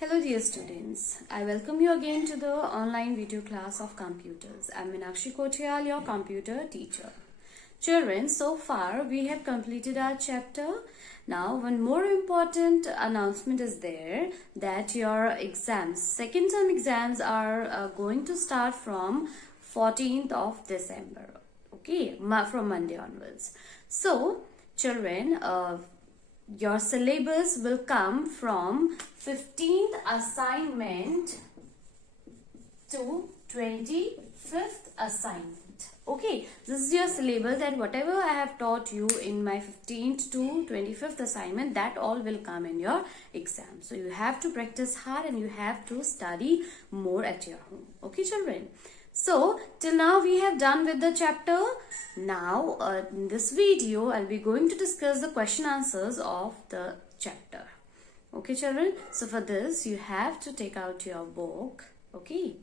Hello dear students, I welcome you again to the online video class of computers. I'm Meenakshi Kothiyal, your computer teacher. Children, so far we have completed our chapter. Now one more important announcement is there that your exams, second term exams are going to start from 14th of December. Okay, from Monday onwards. So children, your syllabus will come from 15th assignment to 25th assignment. Okay, this is your syllabus, that whatever I have taught you in my 15th to 25th assignment, that all will come in your exam. So you have to practice hard and you have to study more at your home. Okay children. So till now we have done with the chapter. Now in this video I'll be going to discuss the question answers of the chapter. Okay children, so for this you have to take out your book. Okay,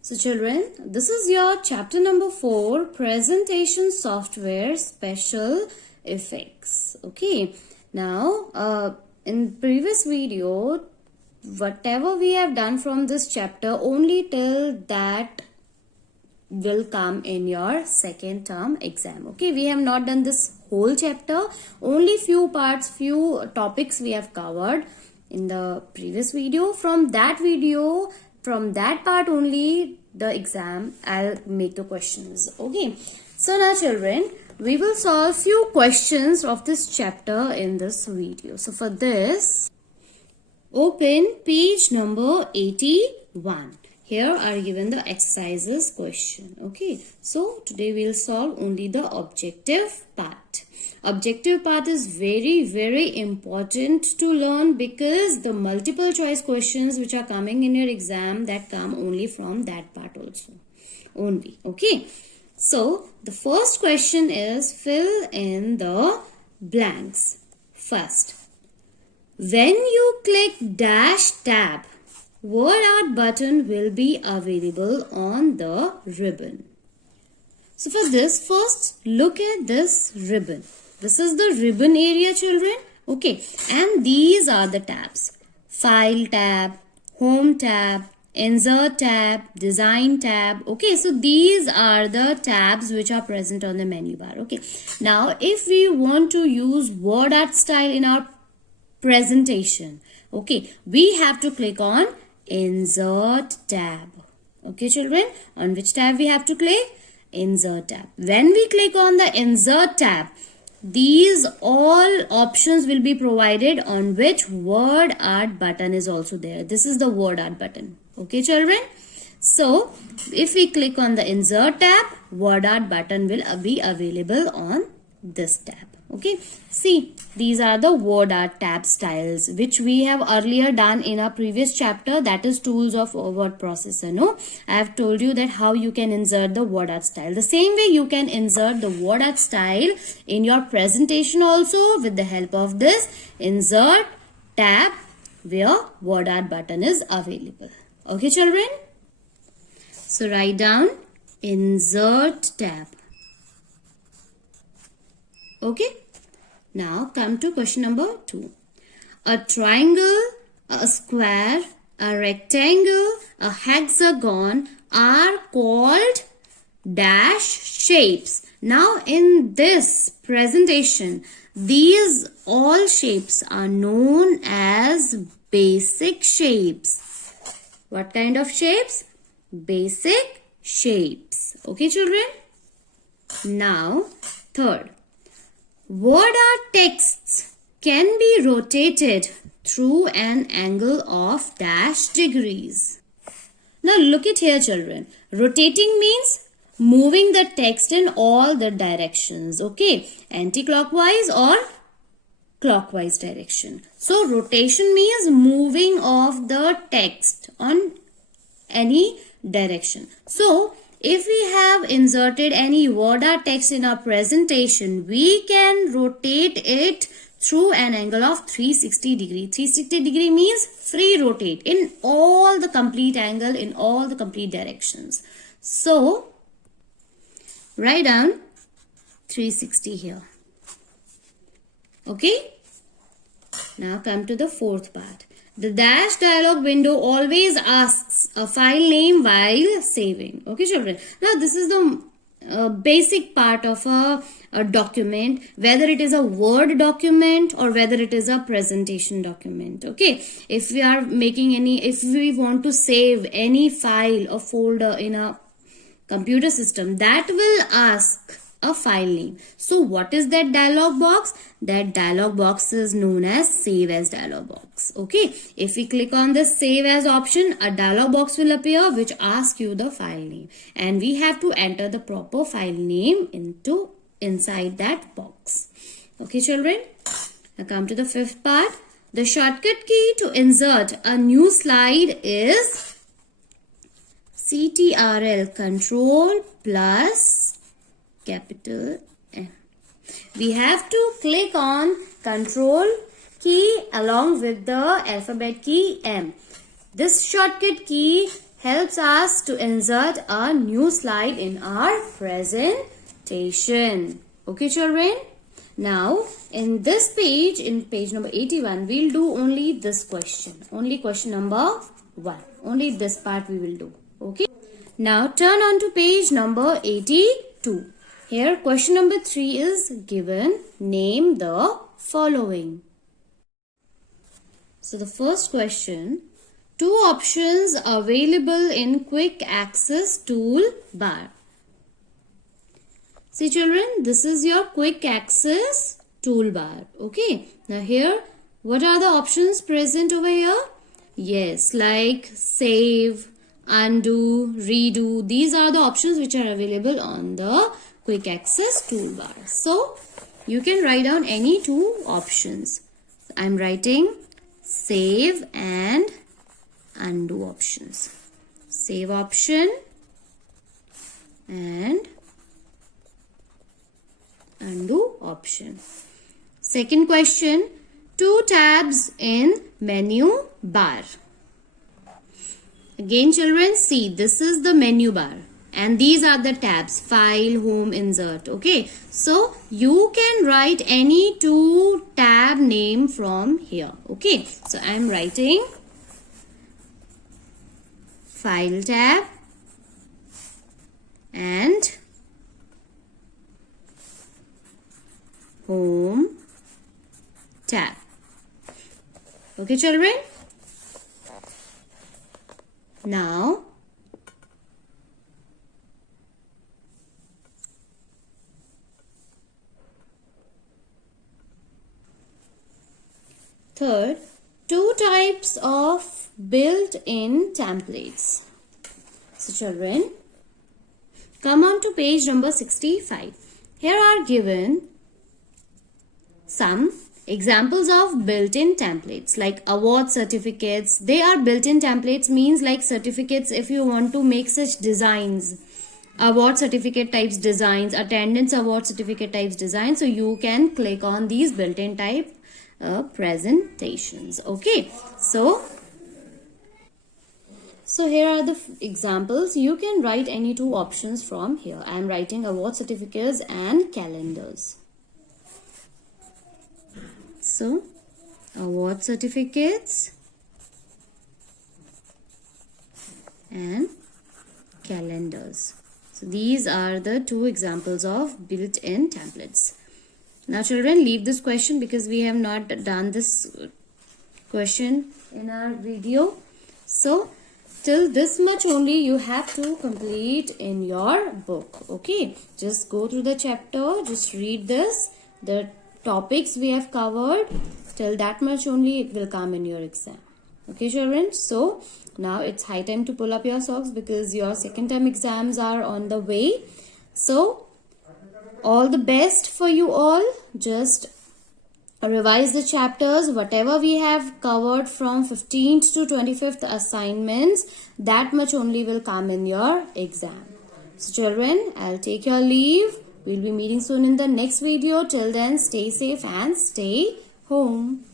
so children, this is your chapter number 4, presentation software special effects. Okay, now in previous video, whatever we have done from this chapter, only till that will come in your second term exam. Okay, we have not done this whole chapter, only few parts, few topics we have covered in the previous video. From that part only the exam I'll make the questions. Okay, so now children, we will solve few questions of this chapter in this video. So for this, open page number 81. Here are given the exercises question. Okay, so today we'll solve only the objective part. Objective part is very important to learn, because the multiple choice questions which are coming in your exam, that come only from that part also. Only. Okay, so the first question is fill in the blanks. First, when you click dash tab, word art button will be available on the ribbon. So for this, first look at this ribbon. This is the ribbon area children. Okay, and these are the tabs. File tab, home tab, insert tab, design tab. Okay, so these are the tabs which are present on the menu bar. Okay, now if we want to use word art style in our presentation, okay, we have to click on insert tab. Okay children, on which tab we have to click? Insert tab. When we click on the insert tab, these all options will be provided, on which word art button is also there. This is the word art button. Okay children, so if we click on the insert tab, word art button will be available on this tab. Okay, see, these are the word art tab styles which we have earlier done in our previous chapter, that is tools of word processor. No, I have told you that how you can insert the word art style. The same way you can insert the word art style in your presentation also with the help of this insert tab where word art button is available. Okay children, so write down insert tab. Okay, now come to question number 2. A triangle, a square, a rectangle, a hexagon are called dash shapes. Now in this presentation, these all shapes are known as basic shapes. What kind of shapes? Basic shapes. Okay children. Now third, word art texts can be rotated through an angle of dash degrees. Now look at here children. Rotating means moving the text in all the directions. Okay, anti-clockwise or clockwise direction. So rotation means moving of the text on any direction. So if we have inserted any word art text in our presentation, we can rotate it through an angle of 360 degree. 360 degree means free rotate in all the complete angle, in all the complete directions. So write down 360 here. Okay, now come to the fourth part. The dash dialog window always asks a file name while saving. Okay, children. Now, this is the basic part of a document, whether it is a Word document or whether it is a presentation document. Okay, if we are making if we want to save any file or folder in a computer system, that will ask a file name. So what is that dialog box? That dialog box is known as Save As dialog box. Okay, if we click on the Save As option, a dialog box will appear which asks you the file name, and we have to enter the proper file name inside that box. Okay, children. Now come to the fifth part. The shortcut key to insert a new slide is CTRL Control plus capital M. We have to click on Control key along with the alphabet key M. This shortcut key helps us to insert a new slide in our presentation. Okay, children. Now, in this page, in page number 81, we'll do only this question. Only question number 1. Only this part we will do. Okay. Now, turn on to page number 82. Here, question number 3 is given. Name the following. So, the first question. 2 options available in quick access toolbar. See, children, this is your quick access toolbar. Okay. Now, here, what are the options present over here? Yes, like save, undo, redo. These are the options which are available on the quick access toolbar. So, you can write down any 2 options. I'm writing save and undo options. Save option and undo option. Second question, 2 tabs in menu bar. Again, children, see, this is the menu bar and these are the tabs, file, home, insert. Okay, so you can write any 2 tab name from here. Okay, so I am writing file tab and home tab. Okay, children. Now, third, 2 types of built-in templates. So, children, come on to page number 65. Here are given some examples of built-in templates like award certificates. They are built-in templates, means like certificates if you want to make such designs. Award certificate types designs, attendance award certificate types designs. So you can click on these built-in type presentations. Okay. So here are the examples. You can write any 2 options from here. I am writing award certificates and calendars. So, award certificates and calendars. So, these are the 2 examples of built-in templates. Now, children, leave this question because we have not done this question in our video. So, till this much only you have to complete in your book. Okay, just go through the chapter, just read this. The topics we have covered, till that much only it will come in your exam. Okay, children. So now it's high time to pull up your socks because your second term exams are on the way. So all the best for you all. Just revise the chapters, whatever we have covered from 15th to 25th assignments, that much only will come in your exam. So children, I'll take your leave. We'll be meeting soon in the next video. Till then, stay safe and stay home.